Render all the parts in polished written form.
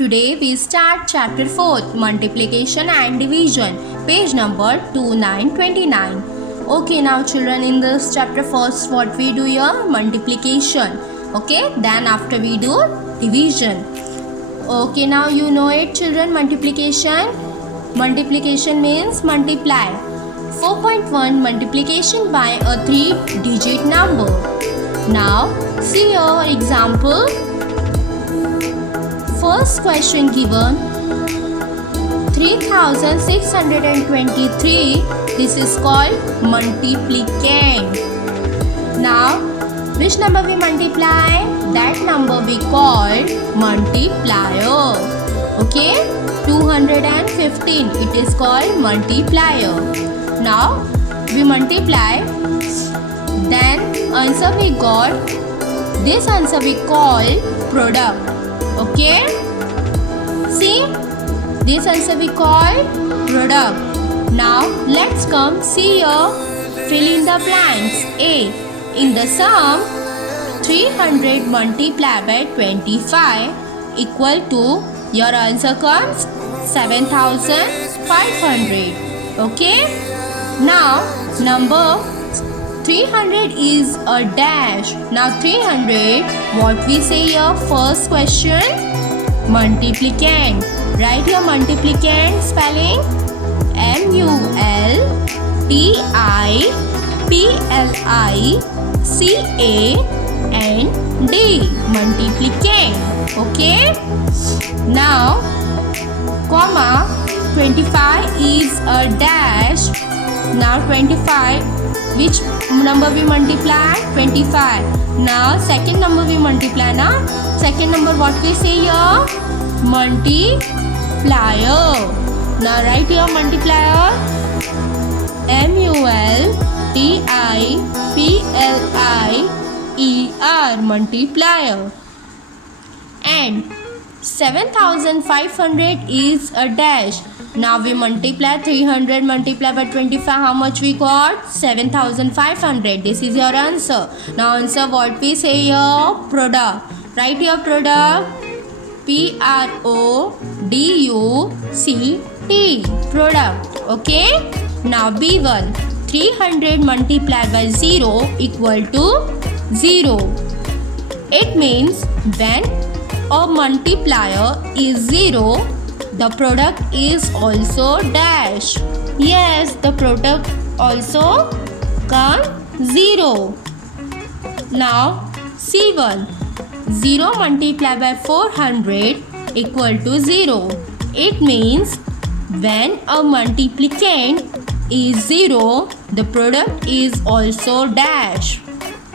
Today we start chapter 4 multiplication and division, page number 2929. Okay, now children, in this chapter first what we do here? Multiplication. Okay, then after we do division. Okay, now you know it children, multiplication. Multiplication means multiply. 4.1 multiplication by a 3-digit number. Now see your example. First question given 3623. This is called multiplicand. Now which number we multiply? That number we call multiplier. Okay, 215, it is called multiplier. Now we multiply, then answer we got, this answer we call product. Okay, see, this answer we call product. Now let's come see here, fill in the blanks. A, in the sum 300 multiplied by 25 equal to, your answer comes 7500. Okay, now number 300 is a dash. Now 300, what we say here? First question, multiplicand. Write your multiplicand spelling multipliCand. Multiplicand. Okay. Now comma 25 is a dash. Now 25, which number we multiply? 25. Now second number we multiply. Now second number what we say here? Multiplier. Now write your multiplier multiplier, multiplier. And 7500 is a dash. Now we multiply 300 multiplied by 25. How much we got? 7500. This is your answer. Now answer what we say here? Product. Write your product PRODUCT. Product. Okay. Now B1. 300 multiplied by 0 equal to 0. It means when a multiplier is 0, the product is also dash. Yes, the product also come 0. Now C1. 0 multiplied by 400 equal to 0. It means when a multiplicand is 0, the product is also dash.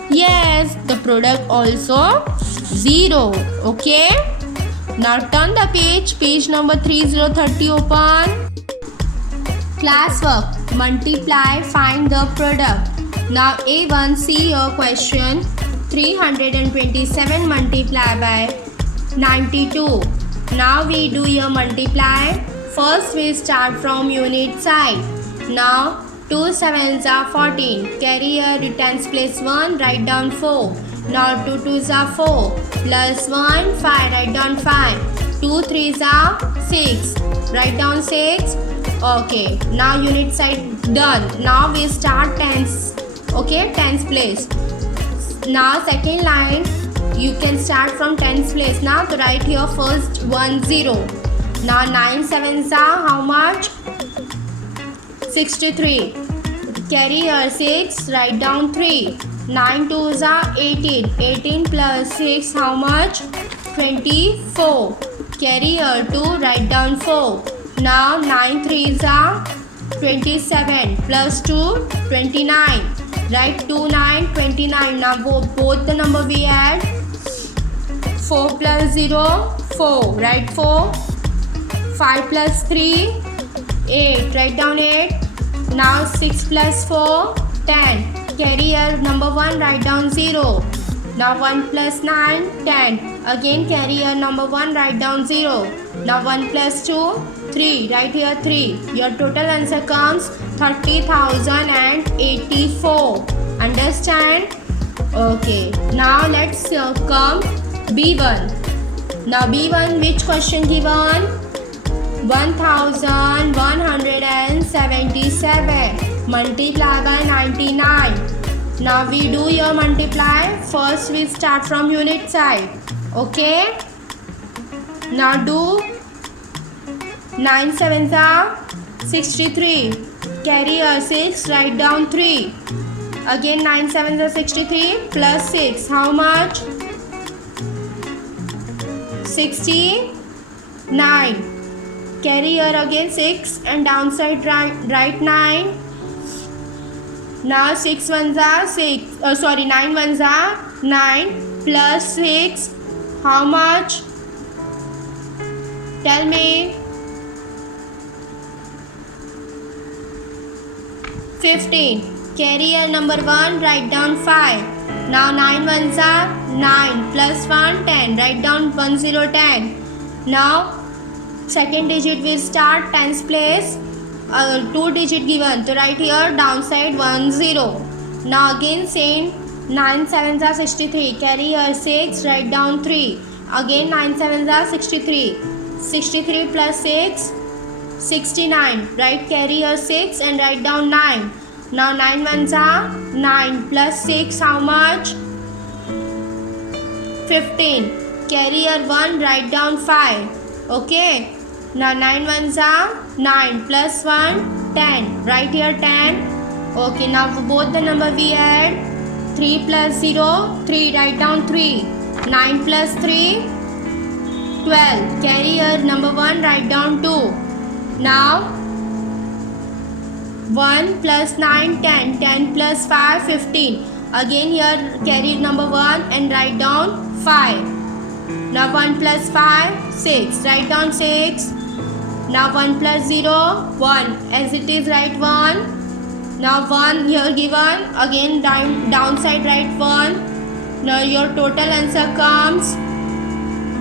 Yes, the product also 0. Okay. Now turn the page. Page number 3030 open. Classwork. Multiply, find the product. Now A1, see your question. 327 multiplied by 92. Now we do your multiply. First we start from unit side. Now 2 7s are 14. Carry here tens place 1, write down 4. Now 2 2s are 4. Plus 1, 5, write down 5. 2 3s are 6. Write down 6. Okay. Now unit side done. Now we start tens. Okay, tens place. Now second line, you can start from tens place. Now to write here first 1 0. Now 9 7s are how much? 63. Carry here 6, write down 3. 9 2s are 18. 18 plus 6 how much? 24. Carry here 2, write down 4. Now 9 3s are 27. Plus 2, 29. Write 2 9, 29. Now both the number we add. 4 plus 0, 4. Write 4. 5 plus 3, 8. Write down 8. Now 6 plus 4, 10. Carry here number 1, write down 0. Now 1 plus 9, 10. Again carry here number 1, write down 0. Now 1 plus 2, 3. Write here 3. Your total answer comes 30,084. Understand? Okay. Now let's come B1. Now B1, which question given? 1177 multiply by 99. Now we do your multiply. First we start from unit side. Okay. Now do 9 sevens are 63. Carry a 6. Write down 3. Again 9 sevens are 63 plus 6. How much? 69. Carry here again 6 and downside write 9. Now 6 ones are 6. 9 ones are 9 plus 6. How much? Tell me. 15. Carry here number 1. Write down 5. Now 9 ones are 9 plus 1 10. Write down 1 0 10. Now second digit will start tens place. 2 digit given. So write here downside 1 0. Now again same. 9 sevens are 63. Carry here 6. Write down 3. Again 9 sevens are 63. 63 plus 6. 69. Write carry here 6 and write down 9. Now 9 ones are 9 plus 6. How much? 15. Carry here 1. Write down 5. Okay. Now 9 ones are 9 plus 1 10. Write here 10. Okay. Now both the number we add. 3 plus 0 3. Write down 3. 9 plus 3 12. Carry here number 1. Write down 2. Now 1 plus 9 10. 10 plus 5 15. Again here carry number 1 and write down 5. Now 1 plus 5 6. Write down 6. Now 1 plus 0 1. As it is write 1. Now 1 here given. Again downside write 1. Now your total answer comes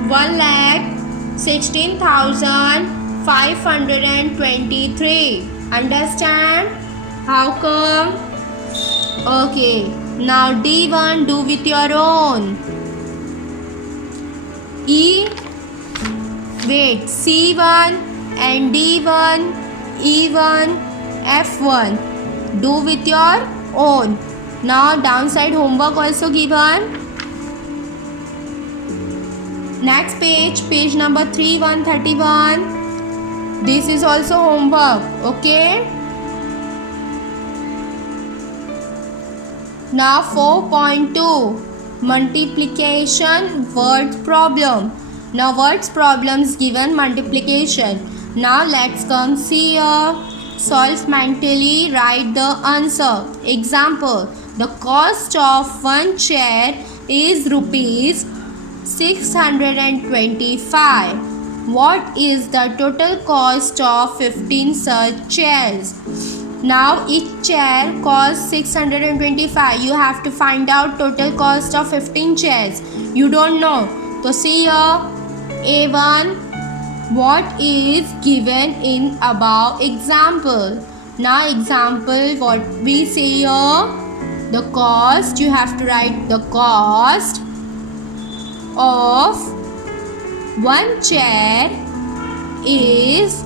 1,16,523. Understand? How come? Okay. Now D1 do with your own. C1 and D1, E1, F1 do with your own. Now downside homework also given. Next page number 3 131. This is also homework. Okay. Now 4.2 multiplication word problem. Now words problems given multiplication. Now let's come see here. Solve mentally, write the answer. Example, the cost of one chair is rupees 625. What is the total cost of 15 such chairs? Now each chair costs 625. You have to find out total cost of 15 chairs. You don't know. So see here. A1. What is given in above example? Now example, what we say here, the cost, you have to write the cost of one chair is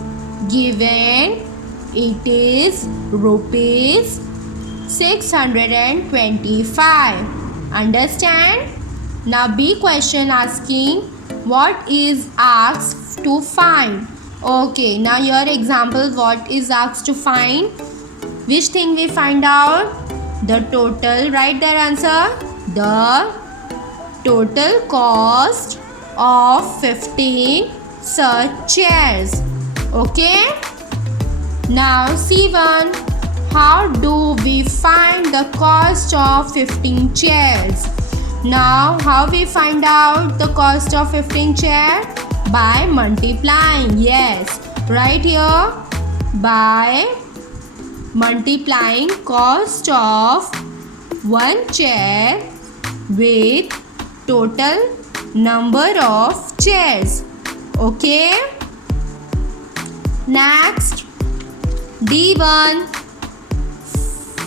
given. It is rupees 625. Understand? Now B question asking what is asked to find. Okay, now your example, what is asked to find? Which thing we find out? The total. Write their answer. The total cost of 15 such chairs. Okay. Now C1. How do we find the cost of 15 chairs? Now how we find out the cost of 15 chairs? By multiplying. Yes. Right here. By multiplying cost of one chair with total number of chairs. Okay. Next, D1.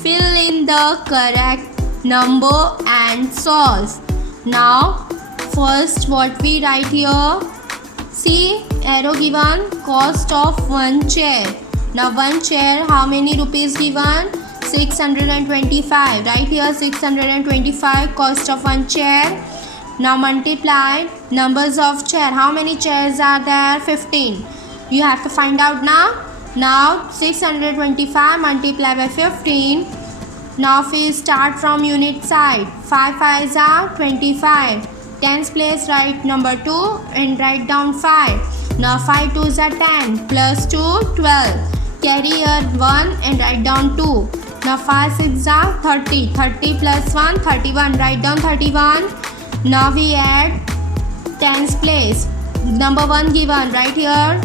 Fill in the correct number and solve. Now first what we write here? See, arrow given, cost of one chair. Now one chair, how many rupees given? 625. Right here 625 cost of one chair. Now multiply numbers of chair. How many chairs are there? 15. You have to find out now. Now 625 multiply by 15. Now we start from unit side. 5 5s are 25. Tens place write number 2 and write down 5. Now 5 2s are 10 plus 2 12. Carry here 1 and write down 2. Now 5 6 are 30. 30 plus 1 31. Write down 31. Now we add tens place. Number 1 given right here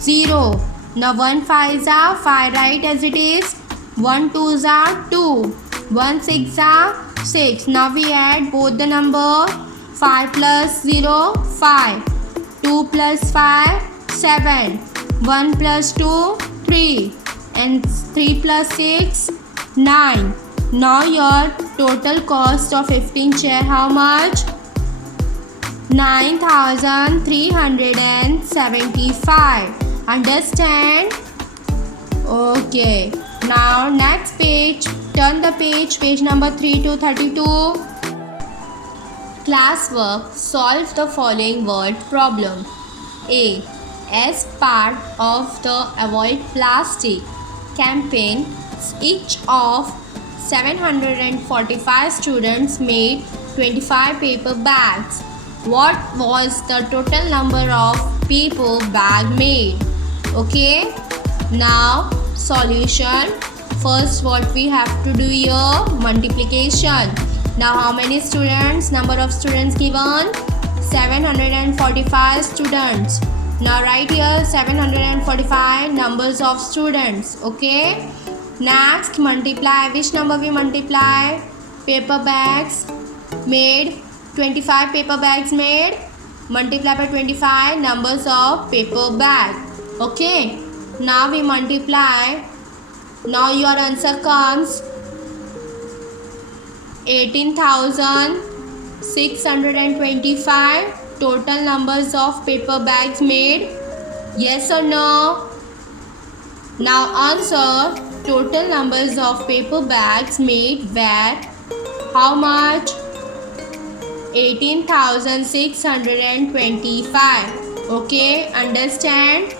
0. Now 1 5s are 5. Write as it is. 1 2s are 2. 1 6 are 6. Now we add both the number. 5 plus 0 5. 2 plus 5 7. 1 plus 2 3. And 3 plus 6 9. Now your total cost of 15 chair how much? 9,375. Understand? Okay. Now next page. Turn the page. Page number 3 to 32. Classwork. Solve the following word problem. A. As part of the Avoid Plastic campaign, each of 745 students made 25 paper bags. What was the total number of paper bag made? Okay. Now solution. First what we have to do here? Multiplication. Now how many students? Number of students given? 745 students. Now write here 745 numbers of students. Okay. Next multiply. Which number we multiply? Paper bags made. 25 paper bags made. Multiply by 25 numbers of paper bag. Okay. Now we multiply. Now your answer comes 18,625 total numbers of paper bags made. Yes or no? Now answer. Total numbers of paper bags made were how much? 18,625. Okay, understand?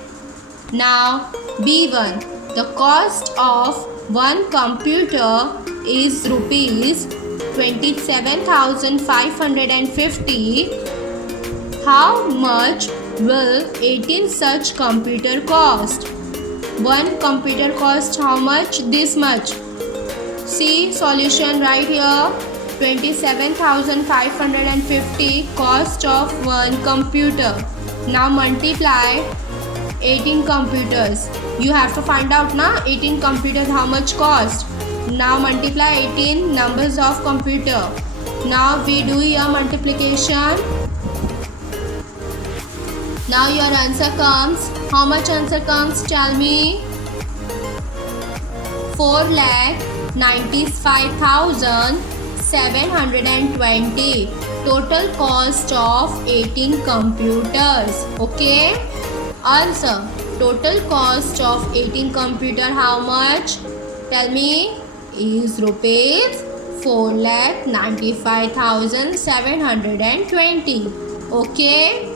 Now B1. The cost of one computer is rupees 27,550. How much will 18 such computer cost? One computer cost how much? This much. See solution right here. 27,550 cost of one computer. Now multiply 18 computers. You have to find out now 18 computers how much cost. Now multiply 18 numbers of computer. Now we do your multiplication. Now your answer comes. How much answer comes? Tell me. 4,95,720. Total cost of 18 computers. Okay. Answer. Total cost of 18 computer how much? Tell me. Is rupees 4,95,720. Okay.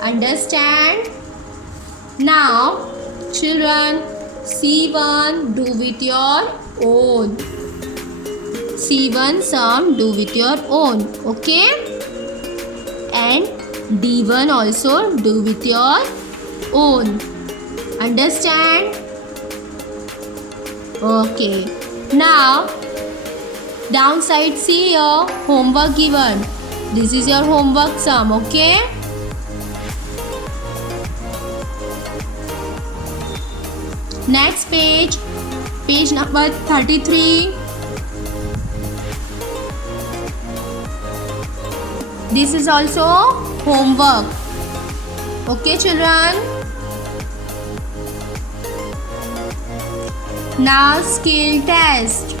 Understand? Now children, C1 do with your own. C1 sum do with your own. Okay. And D1 also do with your own. Understand? Okay. Now downside see your homework given. This is your homework sum. Okay. Next page. Page number 33. This is also homework. Okay children. Now skill test.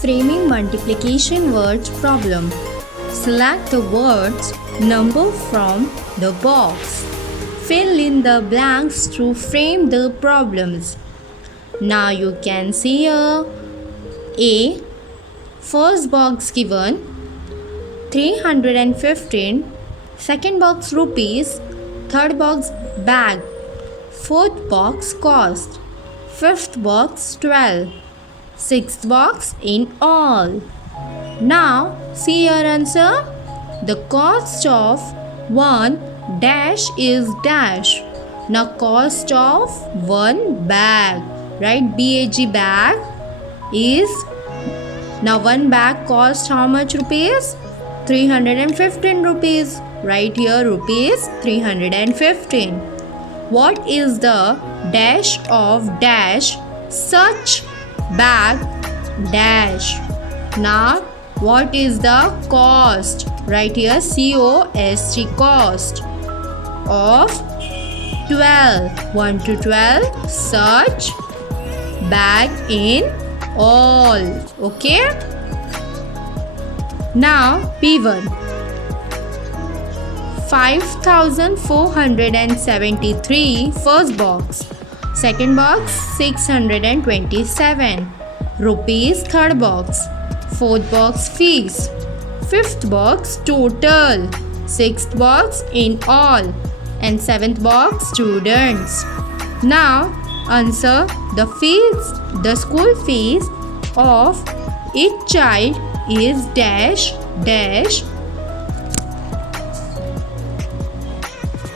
Framing multiplication words problem. Select the words number from the box. Fill in the blanks to frame the problems. Now you can see here A. First box given 315, second box rupees, third box bag, fourth box cost, fifth box 12, sixth box in all. Now see your answer. The cost of one dash is dash. Now cost of one bag, right? BAG bag is, now one bag cost how much rupees? 315 rupees. Right here rupees 315. What is the dash of dash such bag dash? Now what is the cost? Right here COST, cost of 12, 1 to 12 such bag in all. Okay. Now P1, 5473 first box, second box 627 rupees, third box, fourth box fees, fifth box total, sixth box in all, and seventh box students. Now answer the fees. The school fees of each child is dash dash.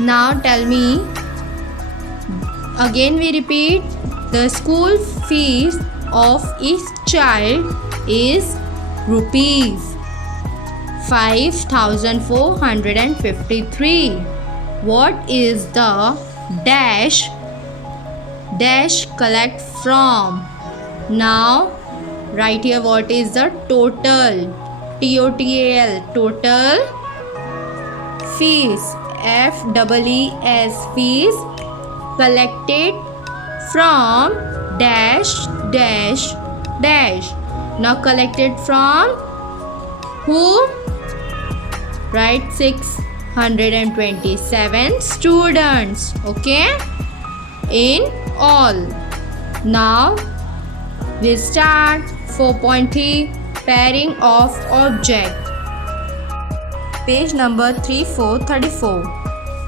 Now tell me, again we repeat, the school fees of each child is rupees 5453. What is the dash dash collect from? Now write here what is the total, TOTAL, total fees, FEES, fees collected from dash dash dash. Now collected from who? Right, 627 students. Okay, in all. Now we start 4.3 pairing of object. Page number 3434.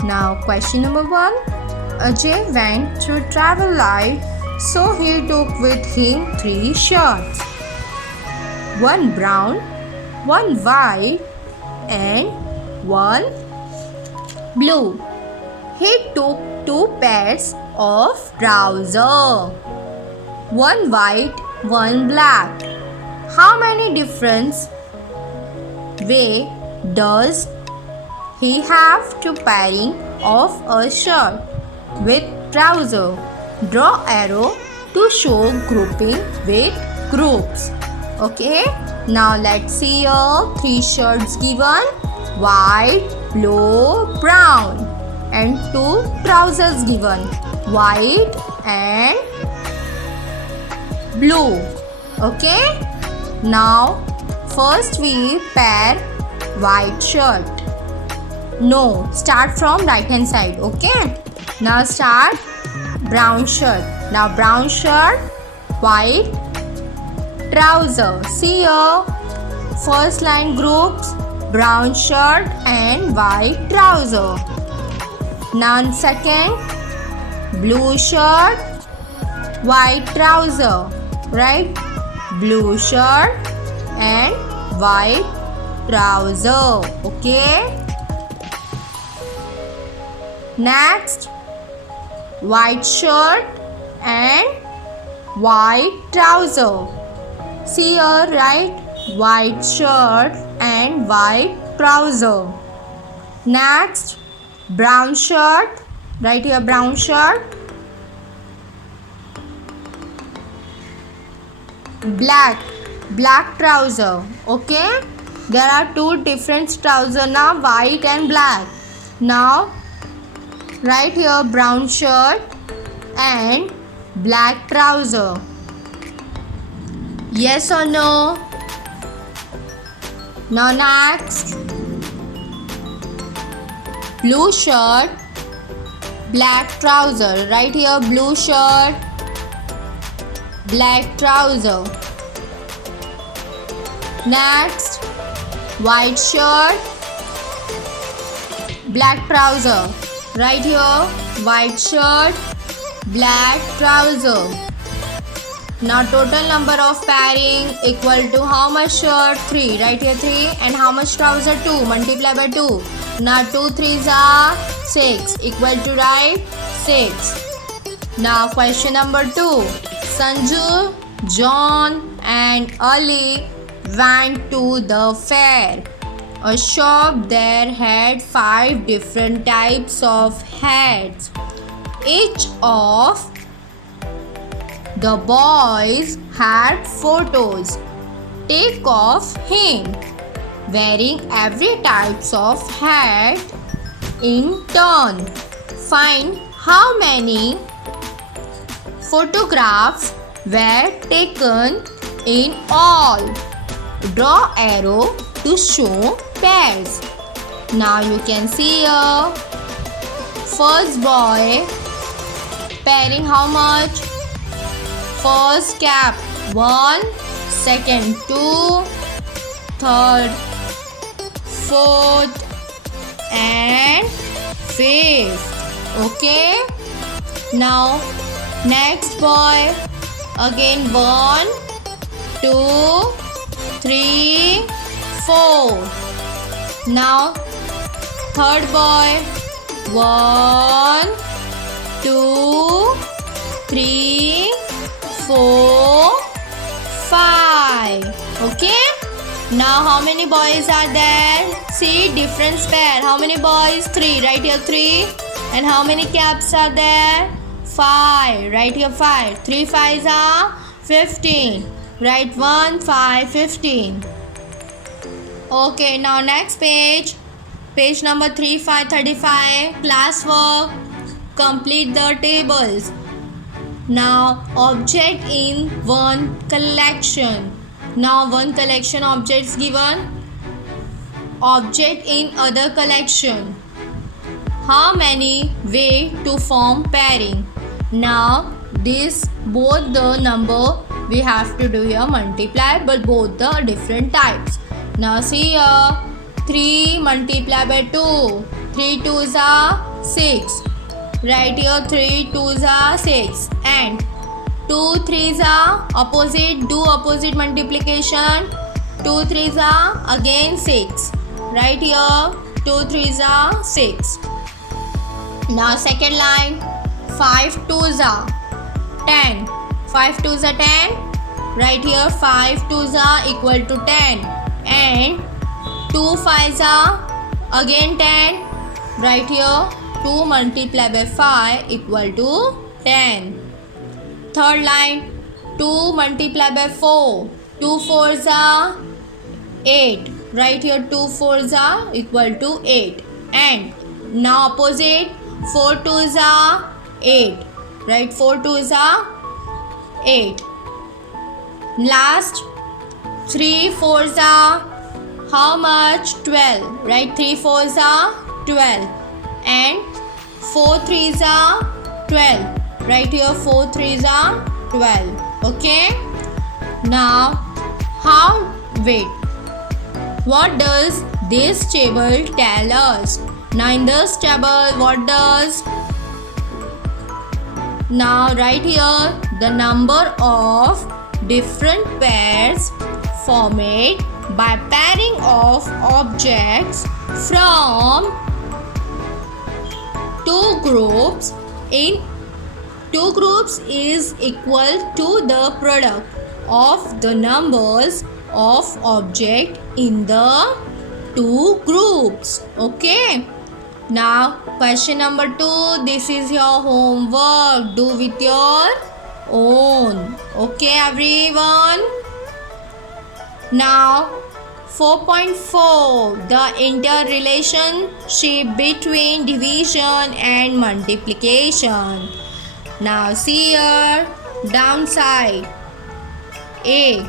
Now question number 1. Ajay went to travel light, so he took with him 3 shirts. One brown, one white, and one blue. He took 2 pairs of trousers. One white, one black. How many different way does he have to pairing of a shirt with trouser? Draw arrow to show grouping with groups. Okay, now let's see here 3 shirts given: white, blue, brown, and 2 trousers given: white and blue. Okay, now first we pair white shirt. No, start from right hand side. Okay, now start brown shirt. Now brown shirt, white trouser. See here, first line groups brown shirt and white trouser. Now second, blue shirt, white trouser. Right, blue shirt and white trouser. Okay, next white shirt and white trouser. See here, right, white shirt and white trouser. Next brown shirt, right here brown shirt, black trouser. Okay, there are 2 different trousers now, white and black. Now right here brown shirt and black trouser. Yes or no? Now next, blue shirt, black trouser. Right here, blue shirt, black trouser. Next, white shirt, black trouser. Right here, white shirt, black trouser. Now total number of pairing equal to how much shirt? 3. Right here 3. And how much trouser? 2. Multiply by 2. Now 2 3s are 6. Equal to, right, 6. Now question number 2. Sanju, John and Ali went to the fair. A shop there had 5 different types of hats. Each of the boys had photos. Take of him wearing every types of hat in turn. Find how many photographs were taken in all. Draw arrow to show pairs. Now you can see here, first boy pairing how much? First cap 1, second 2, third, fourth and fifth. Okay. Now next boy, again 1, 2, 3, 4. Now third boy, 1, 2, 3, 4, 5. Okay. Now how many boys are there? See, different pair. How many boys? 3. Right here 3. And how many caps are there? 5. Right here 5. 3 5s are 15. Write 1 5 15. Okay. Now next page. Page number 35. Classwork. Complete the tables. Now object in one collection. Now one collection objects given. Object in other collection. How many way to form pairing? Now this both the number we have to do here multiply, but both the different types. Now see here, 3 multiply by 2. 3 2s are 6. Right here 3 2s are 6 and 2 3s are opposite. Do opposite multiplication. 2 3s are again 6. Right here 2 3s are 6. Now second line, 5 2s are 10. 5 2s are 10. Right here 5 2s are equal to 10 and 2 5s are again 10. Right here 2 multiplied by 5 equal to 10. Third line, 2 multiplied by 4. 2 4s are 8. Right here 2 4s are equal to 8. And now opposite, 4 2s are 8. Right, 4 2s are 8. Last, 3 4s are how much? 12. Right, 3 4s are 12. And 4 3s are 12. Right here 4 3s are 12. Okay. Now wait, what does this table tell us? Now in this table, what does? Now right here, the number of different pairs formed by pairing of objects from two groups is equal to the product of the numbers of object in the two groups. Okay. Now question number 2. This is your homework. Do with your own. Okay everyone. Now 4.4, the interrelationship between division and multiplication. Now see here, downside. A.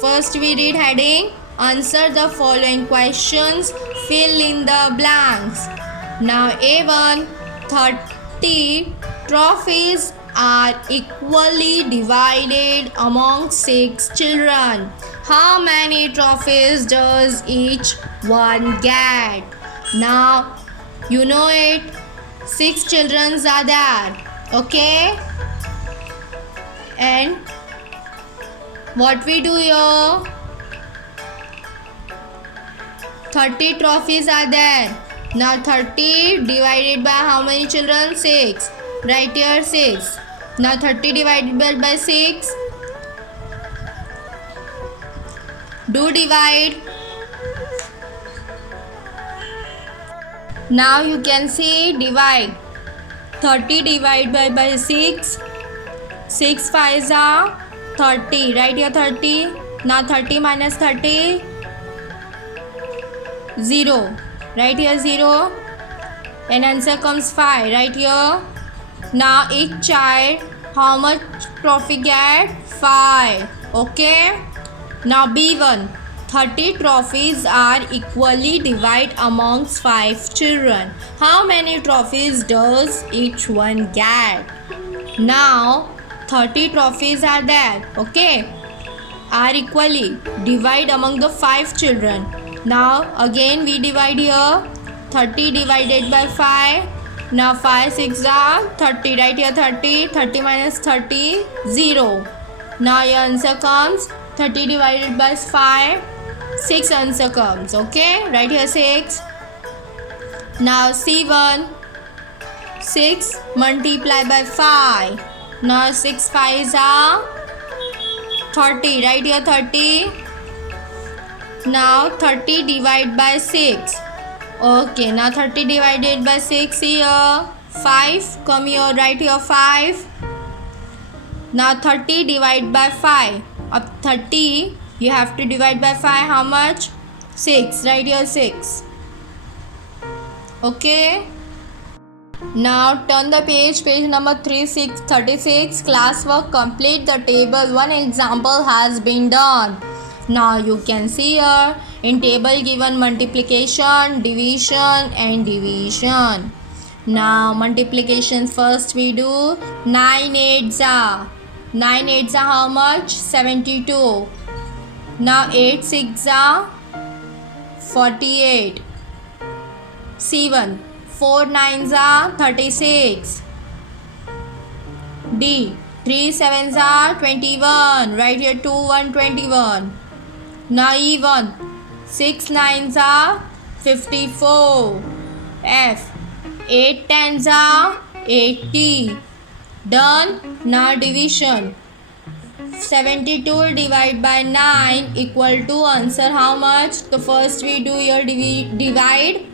First we read heading, Answer the following questions. Fill in the blanks. Now A1, 30 trophies are equally divided among 6 children. How many trophies does each one get? Now you know it. 6 children are there. Okay? And what we do here? 30 trophies are there. Now 30 divided by how many children? 6. Right here 6. Now 30 divided by 6. Do divide. Now you can see divide. 30 divided by 6. 6 5s are 30. Right here 30. Now 30 minus 30. 0. Right here 0. And answer comes 5. Right here. Now each child how much trophy get? 5. Okay. Now B1. 30 trophies are equally divided amongst 5 children. How many trophies does each one get? Now 30 trophies are there. Okay. Are equally divided among the 5 children. Now again we divide here. 30 divided by 5. Now 5 6 are 30. Right here 30. 30 minus 30. 0. Now your answer comes 30 divided by 5. 6 answer comes. Okay. Right here 6. Now C1. 6 multiply by 5. Now 6 5s are 30. Right here 30. Now 30 divided by 6. Okay, now 30 divided by 6 here. 5 come here, right here 5. Now 30 divided by 5. Of 30 you have to divide by 5. How much? 6. Right here 6. Okay. Now turn the page number 36. Classwork complete the table. One example has been done. Now you can see here in table given multiplication, division and division. Now multiplication first we do. 9 8s are. 9 8s are how much? 72. Now 8 6s are 48. C1. 4 9s are 36. D. 3 7s are 21. Right here 2 1 21. Now E1. 6 9s are 54. F. 8 10s are 80. Done. Now division. 72 divided by 9 equal to answer how much? So first we do your divide.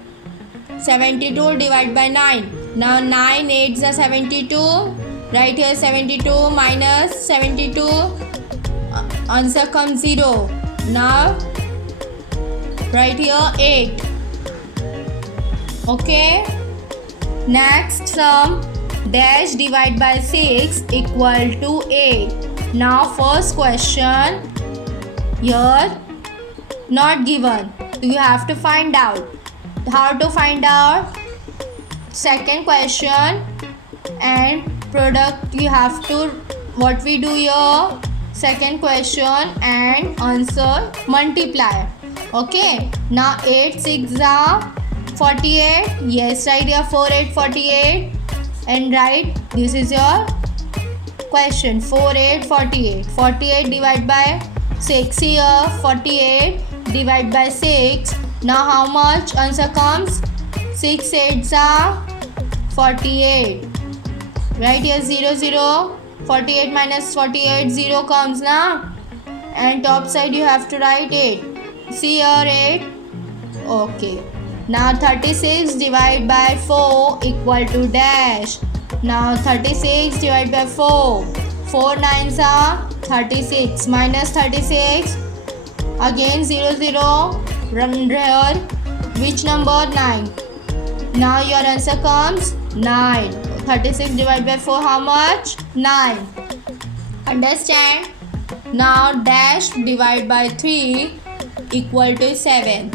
72 divided by 9. Now 9 8s are 72. Right here 72 minus 72. Answer comes 0. Now right here 8. Okay. Next sum. Dash divided by 6 equal to 8. Now first question here not given. You have to find out. How to find out? Second question and product you have to what we do here. Second question and answer multiply. Okay. Now 8 6 are 48. Yes, right here 4 8 48. And right this is your question. 4 8 48. 48 divided by 6 here. 48 divided by 6. Now how much answer comes? 6 8s are 48. Right here 0 0. 48 minus 48 0 comes now. And top side you have to write 8. See here 8. Okay. Now 36 divided by 4 equal to dash. Now 36 divided by 4. 4 9s are 36 minus 36. Again 0 0. Run here. Which number? 9. Now your answer comes 9. 36 divided by 4 how much? 9. Understand? Now dash divided by 3 equal to 7.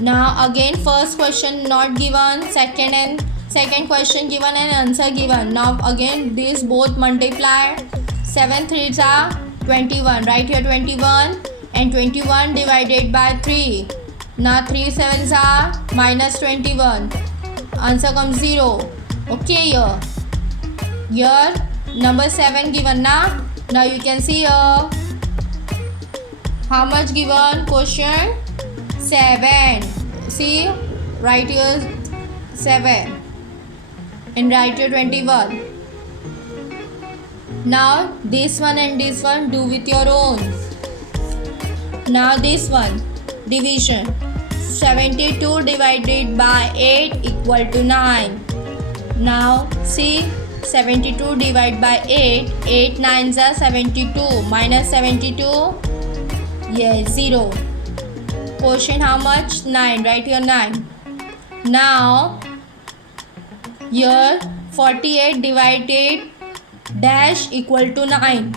Now again first question not given, second question given and answer given. Now again these both multiply. 7 3s are 21. Right here 21 and 21 divided by 3. Now 3 7s are minus 21. Answer comes 0. Okay, here number 7 given na. Now you can see here how much given question 7. See, right here 7 and right here 21. Now this one and this one do with your own. Now this one division. 72 divided by 8 equal to 9. Now see, 72 divided by 8. 8 9s are 72. Minus 72. Yes, 0. Quotient how much? 9. Right here 9. Now here 48 divided dash equal to 9.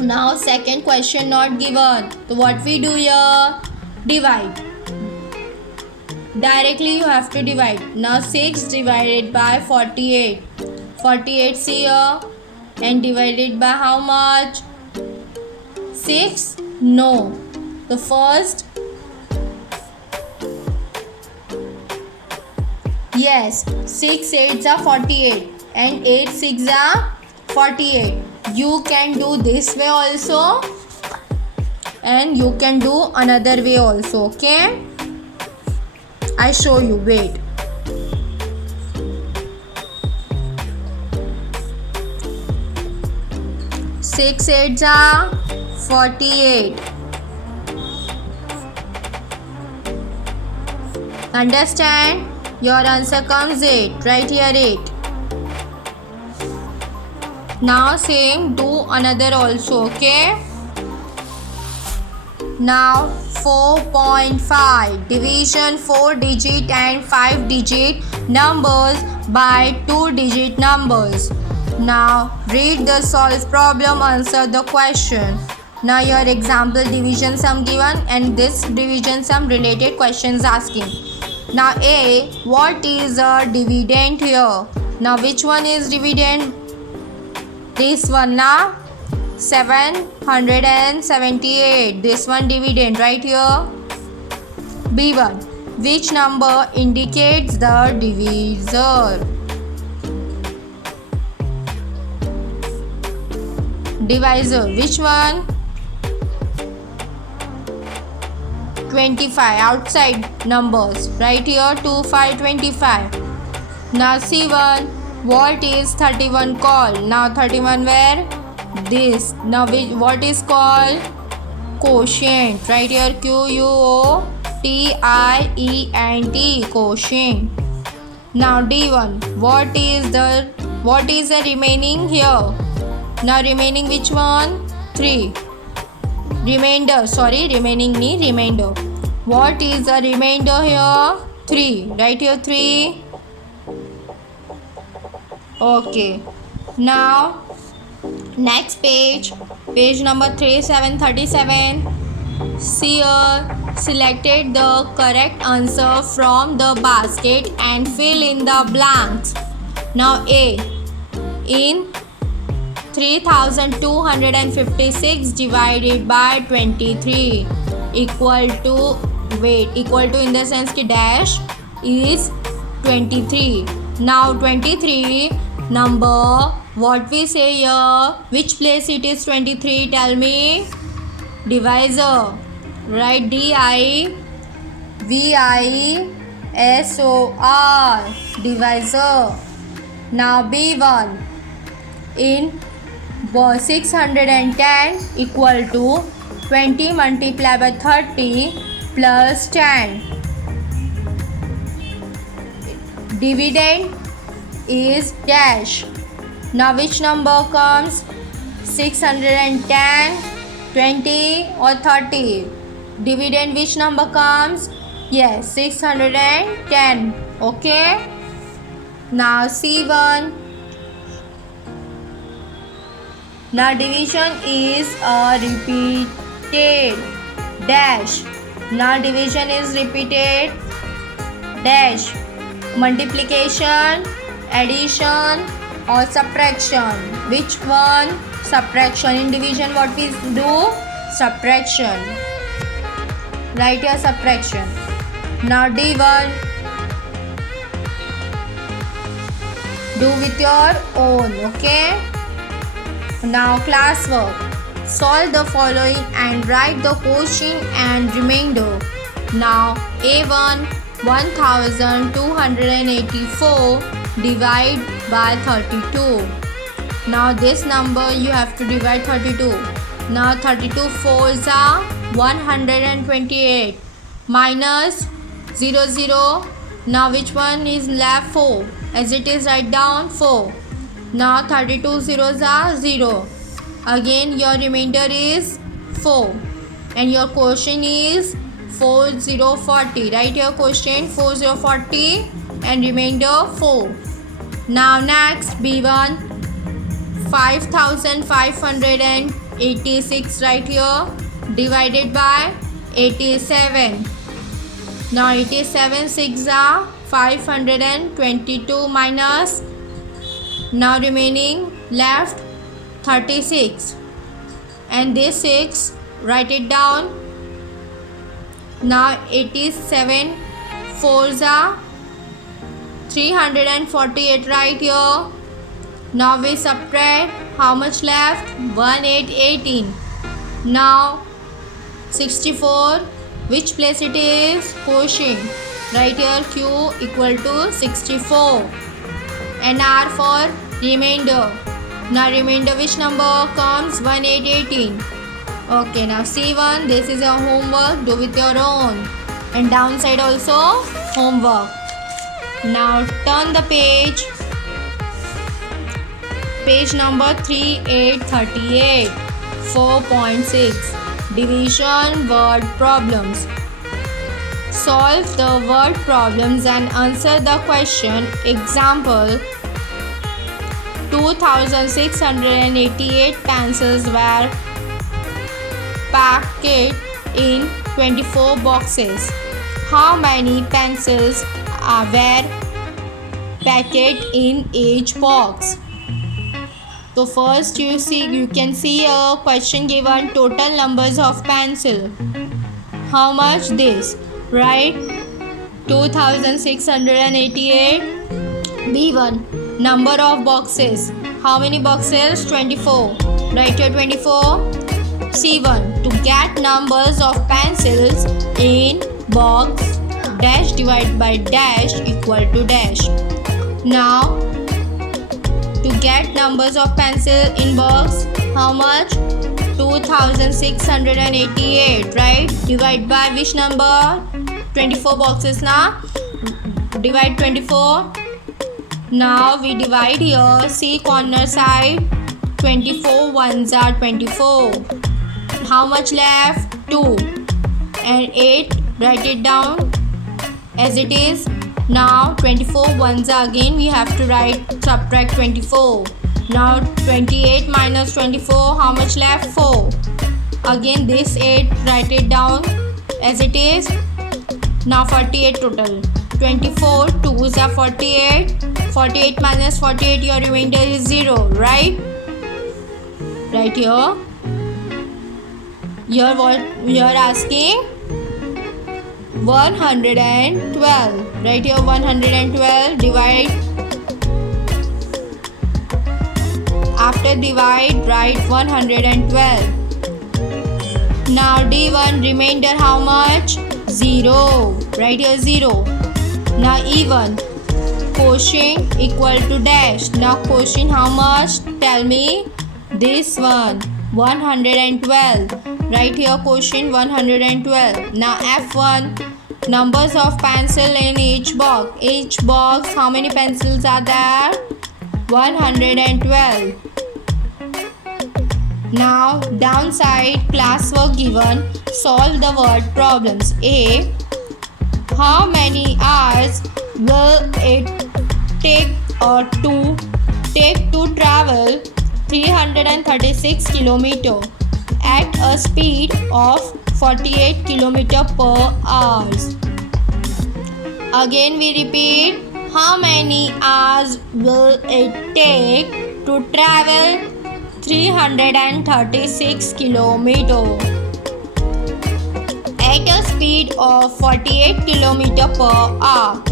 Now second question not given. So what we do here? Divide. Directly you have to divide. Now 6 divided by 48. 48 here and divided by how much? 6? No. The first. Yes. 6 8s are 48 and 8 6s are 48. You can do this way also and you can do another way also. Okay. I show you, wait. Six eights are 48. Understand? Your answer comes 8. Right here 8. Now same, do another also, okay? Now 4.5 division 4 digit and 5 digit numbers by 2 digit numbers. Now read the solved problem, answer the question. Now your example division sum given and this division sum related questions asking. Now A, what is a dividend here? Now which one is dividend? This one na. 778. This one dividend right here. B1. Which number indicates the divisor? Divisor. Which one? 25. Outside numbers. Right here 2, 5, 25. Now C1. What is 31 called? Now 31 where? This. Now what is called? Quotient. Right here QUOTIENT. Quotient. Now D1. What is the remaining here? Now remaining which one? 3. Remainder. Sorry, remaining ni remainder. What is the remainder here? 3. Right here 3. Okay. Now next page number 3737. See here, selected the correct answer from the basket and fill in the blanks. Now A, in 3256 divided by 23 equal to, equal to in the sense ki dash is 23. Now 23 number, what we say here, which place it is 23? Tell me. Divisor. Right, DIVISOR. Divisor. Now B1 in 610 equal to 20 multiplied by 30 plus 10. Dividend is dash. Now which number comes? 610, 20 or 30? Dividend which number comes? Yes, 610. Okay. Now C1. Now division is a repeated dash. Now division is repeated. Dash. Multiplication, addition or subtraction. Which one? Subtraction. In division what we do? Subtraction. Write your subtraction. Now D1. Do with your own. Okay. Now classwork. Solve the following and write the quotient and remainder. Now A1 1284 divide by 32. Now this number you have to divide 32. Now 32 fours are 128 minus 0 0. Now which one is left? 4. As it is, write down 4. Now 32 zeros are 0. Again your remainder is 4 and your quotient is 4040. Write your quotient 4040 and remainder 4. Now next B1 5586 right here divided by 87. Now 87 6 are 522 minus. Now remaining left 36 and this 6 write it down. Now 87 4s are 348 right here. Now we subtract. How much left? 1818. Now 64. Which place it is? Quotient. Write here Q equal to 64 and R for remainder. Now remainder which number comes? 1818. Okay, now C1, this is your homework. Do with your own. And downside also homework. Now turn the page. Page number 3838. 4.6. Division word problems. Solve the word problems and answer the question. Example: 2688 pencils were packed in 24 boxes. How many pencils were packed in each box? So first you can see a question given, total numbers of pencil. How much this? Right? 2688. B1, number of boxes. How many boxes? 24. Write your 24. C1, to get numbers of pencils in box, dash divided by dash equal to dash. Now to get numbers of pencil in box, how much? 2688, right? Divide by which number? 24 boxes now. Divide 24. Now we divide here. See corner side. 24 ones are 24. How much left? 2 and 8. Write it down as it is. Now 24 ones are again we have to subtract 24. Now 28 minus 24, how much left? 4. Again this 8, write it down as it is. Now 48 total. 24 2s are 48. 48 minus 48, your remainder is 0, right? Right here. Here what you are asking? 112. Write here 112. Divide. After divide, write 112. Now D1, remainder how much? 0. Write here 0. Now E1, quotient equal to dash. Now quotient how much? Tell me. This one, 112. Write here quotient 112. Now F1, numbers of pencil in each box. Each box, how many pencils are there? 112. Now downside, classwork given. Solve the word problems. A, how many hours will it take to travel 336 km at a speed of 48 km per hour. Again we repeat, how many hours will it take to travel 336 km at a speed of 48 km per hour?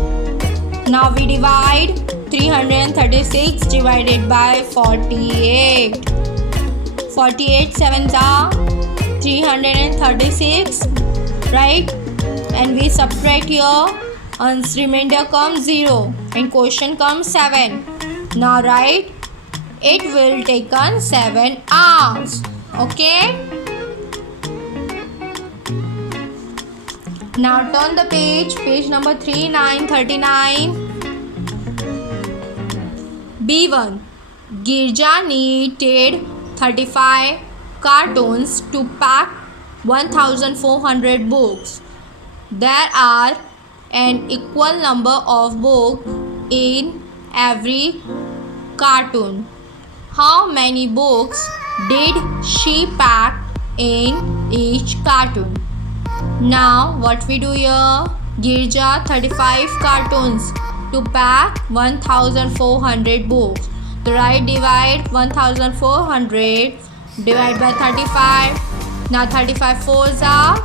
Now we divide 336 divided by 48. 48 sevens are 336, right? And we subtract here, and remainder comes 0 and quotient comes 7. Now write, it will take 7 hours. Okay? Now turn the page number 3939. B1. Girja needed 35 cartons to pack 1400 books. There are an equal number of books in every carton. How many books did she pack in each carton? Now what we do here, Girja 35 cartons to pack 1400 books. The right divide 1400 divide by 35. Now 35 fours are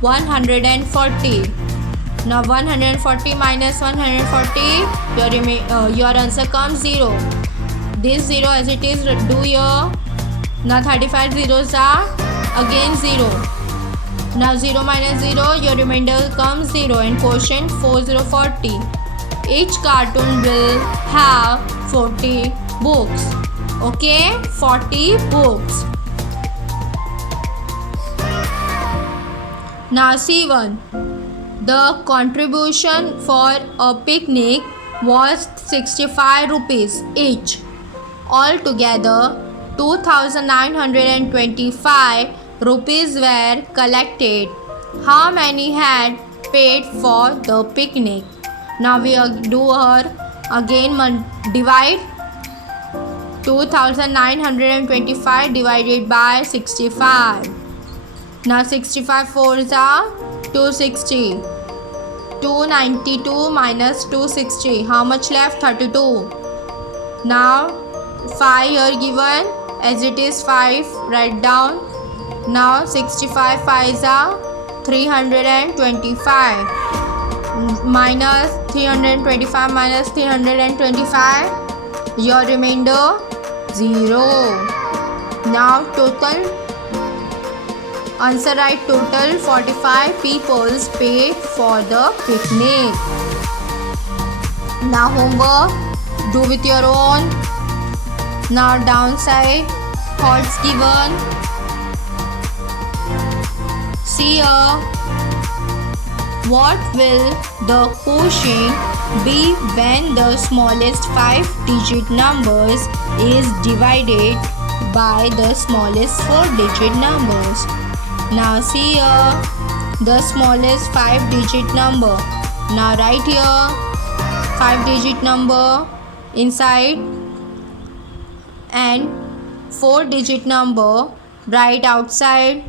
140. Now 140 minus 140, your answer comes 0. This 0 as it is do here. Now 35 zeros are again 0. Now 0 minus 0, your remainder comes 0 and quotient 4040. Each cartoon will have 40 books. Okay, 40 books. Now C1. The contribution for a picnic was 65 rupees each. Altogether 2925 rupees were collected. How many had paid for the picnic? Now we do her again divide 2925 divided by 65. Now 65 fours are 260. 292 minus 260. How much left? 32. Now 5 here given, as it is 5, write down. Now 65 5s are 325. Minus 325 minus 325. Your remainder 0. Now total answer, right? Total 45 people paid for the picnic. Now homework, do with your own. Now downside, thoughts given. See here. What will the quotient be when the smallest 5-digit numbers is divided by the smallest 4-digit numbers? Now see here the smallest 5-digit number. Now write here 5-digit number inside and 4-digit number write outside.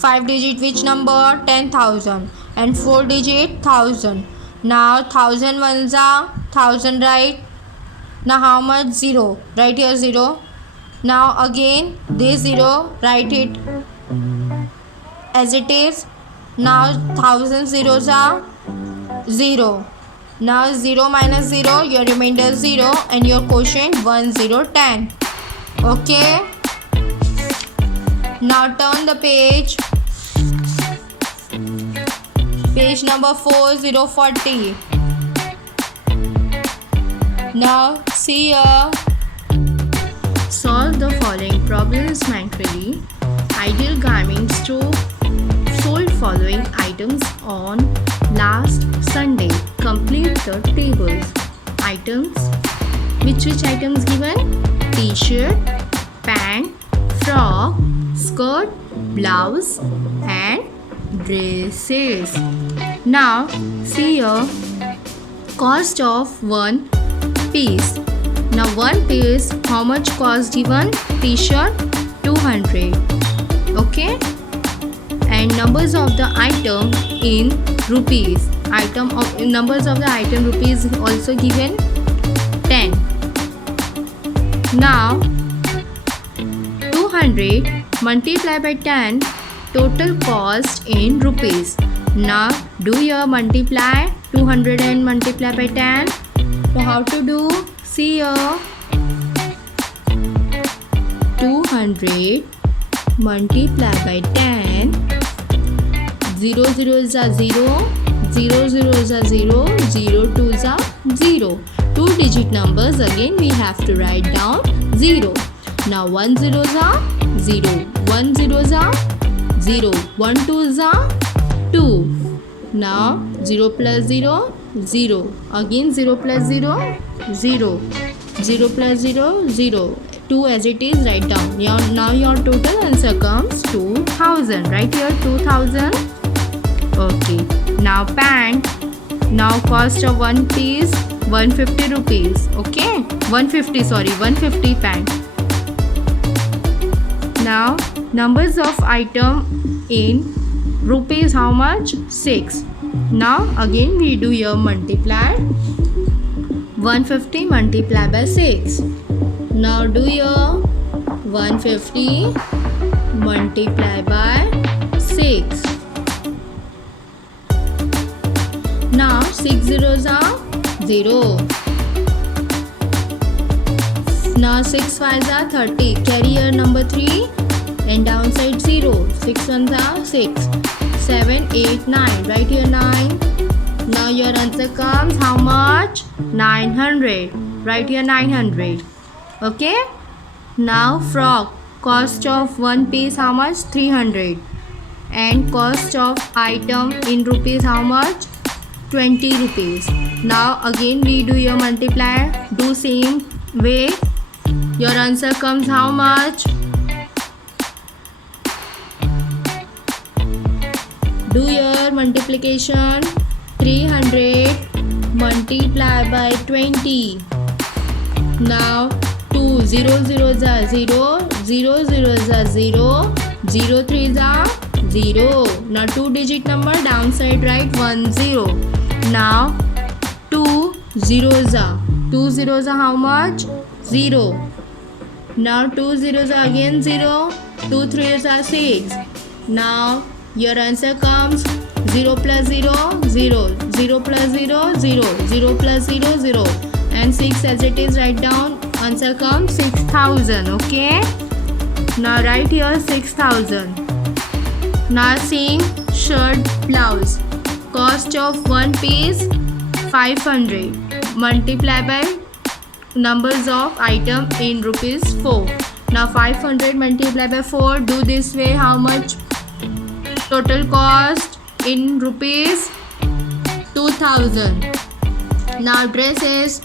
5-digit which number? 10,000 and 4-digit 1000. Now 1000 ones are 1000, right? Now how much? 0. Write here 0. Now again this 0, write it as it is. Now 1000 zeros are 0. Now 0 minus 0, your remainder 0 and your quotient 1010. Okay. Now turn the page. Page number 4040. Now see here. Solve the following problems mentally. Ideal garments to sold following items on last Sunday. Complete the tables. Items. Which items given? T-shirt, pant, frock, skirt, blouse and dresses. Now see here. Cost of one piece. Now one piece, how much cost given? T-shirt 200. Okay. numbers of the item in rupees. Numbers of the item rupees also given 10. Now 200 multiplied by 10, total cost in rupees. Now do your multiply 200 and multiply by 10. So how to do? See here, 200 multiply by 10, 0 0 is a 0, 0 0 is a 0, 0 2 is a 0. 2 digit numbers again we have to write down 0. Now 1 0 is a 0, 1 0 is a 0, 1 2 is a 2. Now 0 plus 0, 0. Again 0 plus 0, 0. 0 plus 0, 0. 2 as it is, write down. Now your total answer comes 2000. Right here 2000. Okay. Now pant. Now cost of one piece 150 rupees. Okay. 150 pant. Now numbers of item in rupees how much? 6. Now again we do your multiply. 150 multiply by 6. Now do your 150 multiply by 6. Now 6 zeros are 0. Now 6 5s are 30. Carry your number 3 and downside 0. 6 1s are 6. 7 8 9. Write here 9. Now your answer comes how much? 900. Write here 900. Okay. Now frock. Cost of one piece how much? 300. And cost of item in rupees how much? 20 rupees. Now again we do your multiply. Do same way. Your answer comes how much? Do your multiplication. 300 multiply by 20. Now 2 0 0 is a 0, 0 0 is a 0, 0 3 is a 0. Now 2 digit number downside write 1 0. Now 2 zeros are 2 zeros are how much? 0. Now 2 zeros are again 0, 2 3s are 6. Now your answer comes 0 plus 0 0, 0 plus 0 0, 0 plus 0 0, and 6 as it is, write down. Answer comes 6000. Okay. Now write here 6000. Now same shirt blouse. Cost of one piece 500. Multiply by numbers of item in rupees 4. Now 500 multiply by 4. Do this way. How much? Total cost in rupees 2000. Now dresses.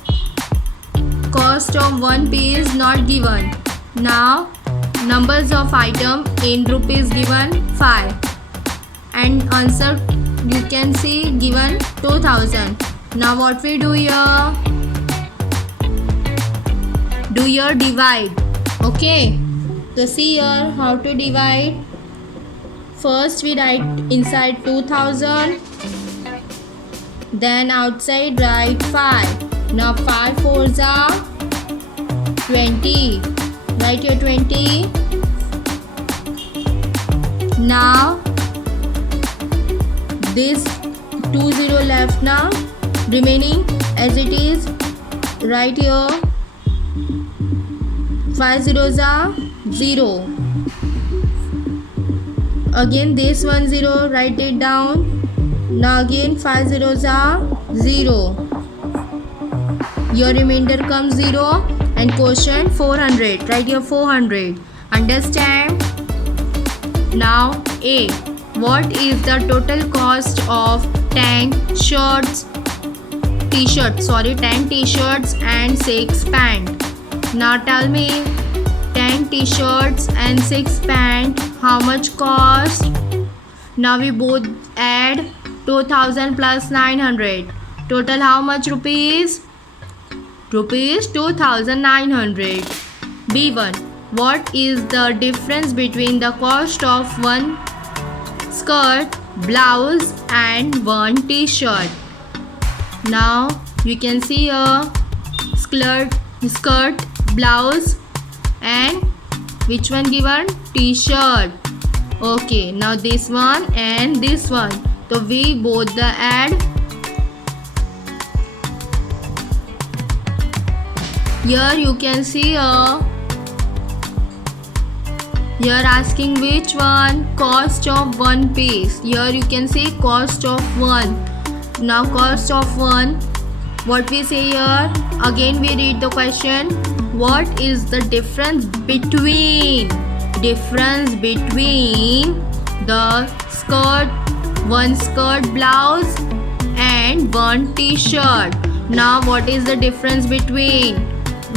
Cost of one piece not given. Now numbers of item in rupees given 5. And answer you can see given 2000. Now what we do here? Do your divide. Okay. So see here how to divide. First we write inside 2000. Then outside write 5. Now 5 4s are 20. Write here 20. Now this 20 left now. Remaining as it is. Write here 5 zeros are 0. Again this 1 0. Write it down. Now again 5 zeros are 0. Your remainder comes 0 and quotient 400. Write here 400. Understand? Now A. What is the total cost of 10 shirts? 10 t-shirts and 6 pants. Now tell me 10 t-shirts and 6 pants how much cost? Now we both add 2000 plus 900. Total how much rupees? Rupees 2900. B1. What is the difference between the cost of one skirt, blouse and one t-shirt. Now you can see a skirt, blouse and which one given? T-shirt. Okay, now this one and this one. So we both the add. Here you can see a. Here asking which one? Cost of one piece. Here you can see cost of one. Now cost of one. What we say here? Again we read the question. What is the difference between the skirt, one skirt blouse and one t-shirt? Now what is the difference between?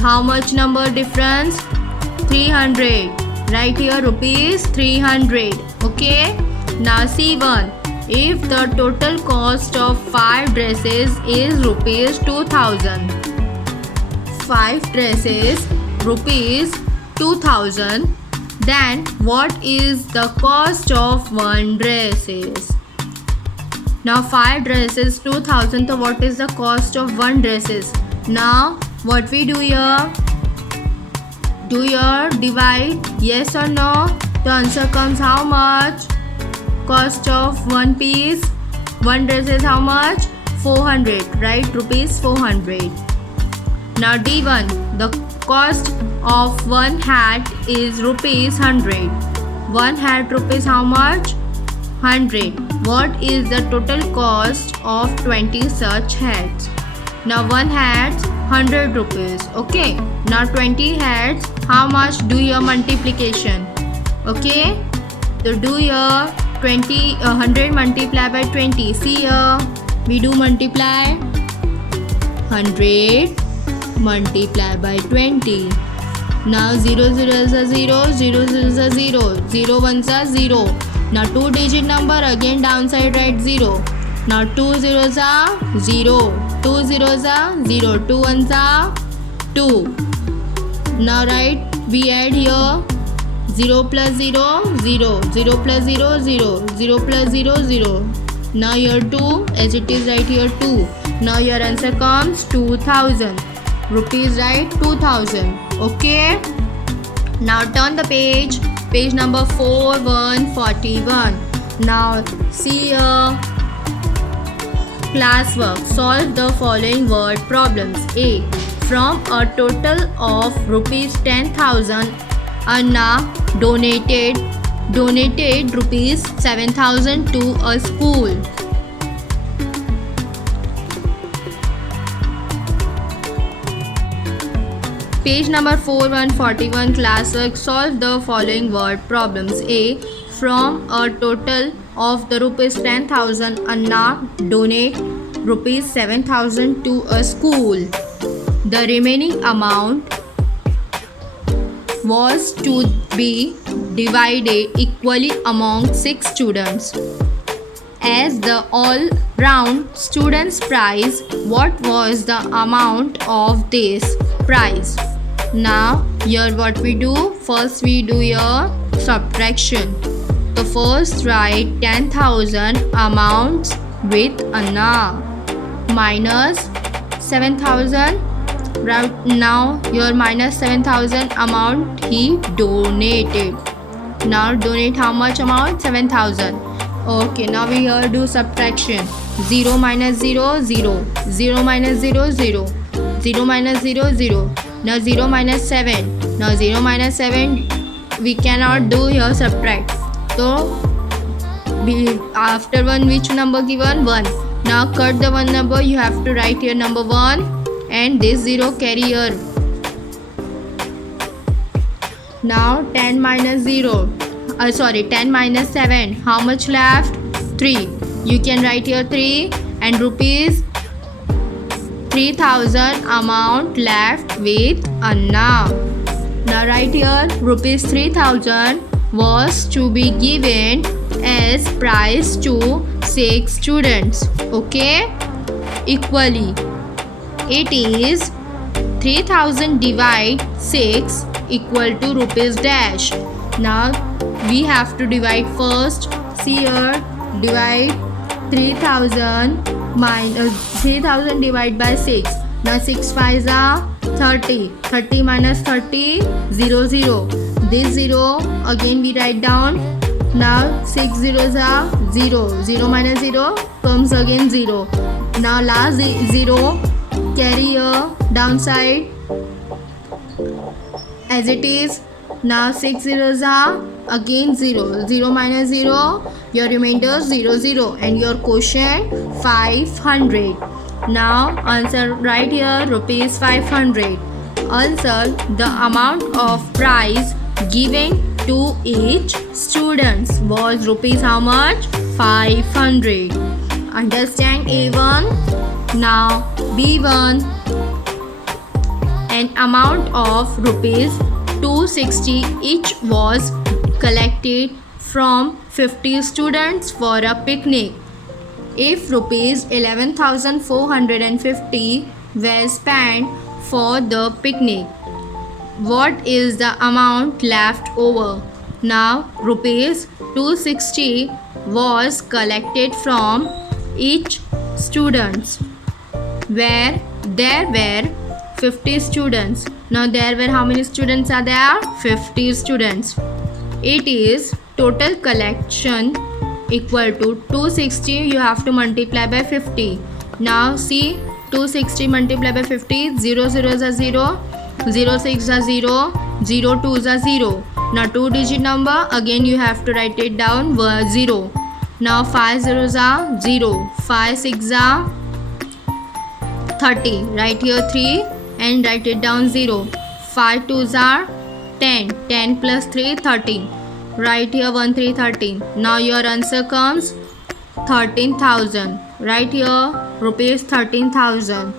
How much number difference? 300. Right here rupees 300. Okay. Now C1. If the total cost of 5 dresses is rupees 2000. 5 dresses rupees 2000. Then what is the cost of one dresses? Now 5 dresses 2000. So what is the cost of one dresses? Now what we do here? Do your divide, yes or no? The answer comes how much? Cost of one piece, one dress is how much? 400, right? Rupees 400. Now D1, the cost of one hat is rupees 100. One hat rupees how much? 100. What is the total cost of 20 such hats? Now one hat 100 rupees. Okay. Now 20 hats. How much? Do your multiplication. Okay. So do your 100 multiply by 20. See here. We do multiply. 100 multiply by 20. Now 0 0 is a 0. 0 0 is a 0. 0 1 is a 0. Now 2 digit number. Again downside write 0. Now 2 zeros are 0. 2 zeros are 0. 2 ones are 2. Now right, we add here 0 plus 0, 0. 0 plus 0, 0. 0 plus 0, 0. Now here 2, as it is right here 2. Now your answer comes 2000. Rupees, right? 2000. Okay. Now turn the page. Page number 4141. Now see here. Classwork. Solve the following word problems. A. From a total of rupees 10,000, Anna donated rupees 7,000 to a school. Page number 4141. Classwork. Solve the following word problems. A. From a total of the rupees 10,000, Anna donate rupees 7,000 to a school. The remaining amount was to be divided equally among 6 students. As the all-round students' prize, what was the amount of this prize? Now here what we do? First we do your subtraction. So first write 10,000 amounts with Anna minus 7,000. Now your minus 7,000 amount he donated. Now donate how much amount? 7,000. Okay, now we here do subtraction. 0 minus 0, 0. 0 minus 0, 0. 0 minus 0, 0. Now 0 minus 7. Now 0 minus 7 we cannot do here subtract. So after 1 which number given? 1. Now cut the 1 number. You have to write here number 1 and this 0 carry here. Now 10 minus 0. 10 minus 7. How much left? 3. You can write here 3 and rupees 3,000 amount left with Anna. Now write here rupees 3,000 was to be given as prize to 6 students. Okay, equally. It is 3,000 divide 6 equal to rupees dash. Now we have to divide first see here, divide 3000 3000 divided by 6. Now 6 5s are 30. 30 minus 30, 0 0. This 0 again we write down. Now 6 zeros are 0. 0 minus 0 comes again 0. Now last 0 carry a downside as it is. Now 6 zeros are again 0. 0 minus 0, your remainder 0 0 and your quotient 500. Now answer right here, rupees 500. Answer, the amount of prize given to each students was rupees how much? 500. Understand A1? Now B1, an amount of rupees 260 each was collected from 50 students for a picnic. If rupees 11,450 were spent for the picnic, what is the amount left over? Now rupees 260 was collected from each students, where there were 50 students. Now there were how many students are there? 50 students. It is total collection equal to 260. You have to multiply by 50. Now see, 260 multiplied by 50. 0 zeros are 0, 0 6 are 0, 0 2s are 0. Now 2 digit number, again you have to write it down, 0. Now 5 zeros are 0, 5 6 are 30. Write here 3 and write it down 0. 5 2s are 10. 10 plus 3, 13. Write here 1 3 13. Now your answer comes 13,000. Write here rupees 13,000.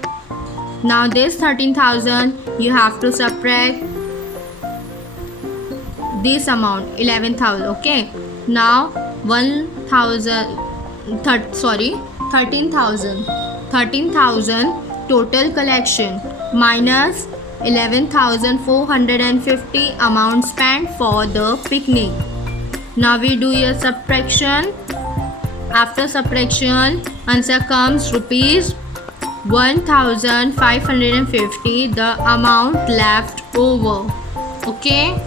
Now this 13,000 you have to subtract this amount 11,000. Okay. Now 13,000. 13,000 total collection minus 11,450 amount spent for the picnic. Now we do your subtraction. After subtraction, answer comes rupees 1,550, the amount left over. Okay.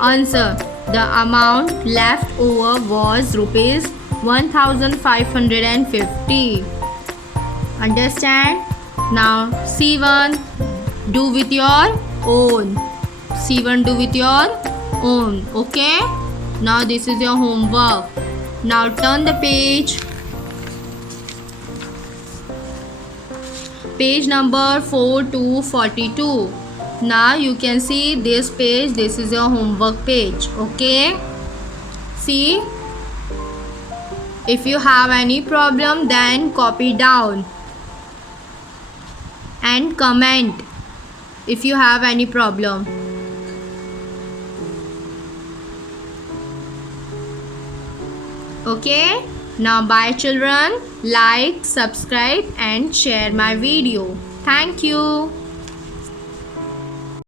Answer, the amount left over was rupees 1,550. Understand? Now C1 do with your own. C1 do with your own. Okay. Now this is your homework. Now turn the page. Page number 4 to 42. Now you can see this page. This is your homework page. Okay. See. If you have any problem, then copy down and comment if you have any problem. Okay. Now bye children. Like, subscribe and share my video. Thank you.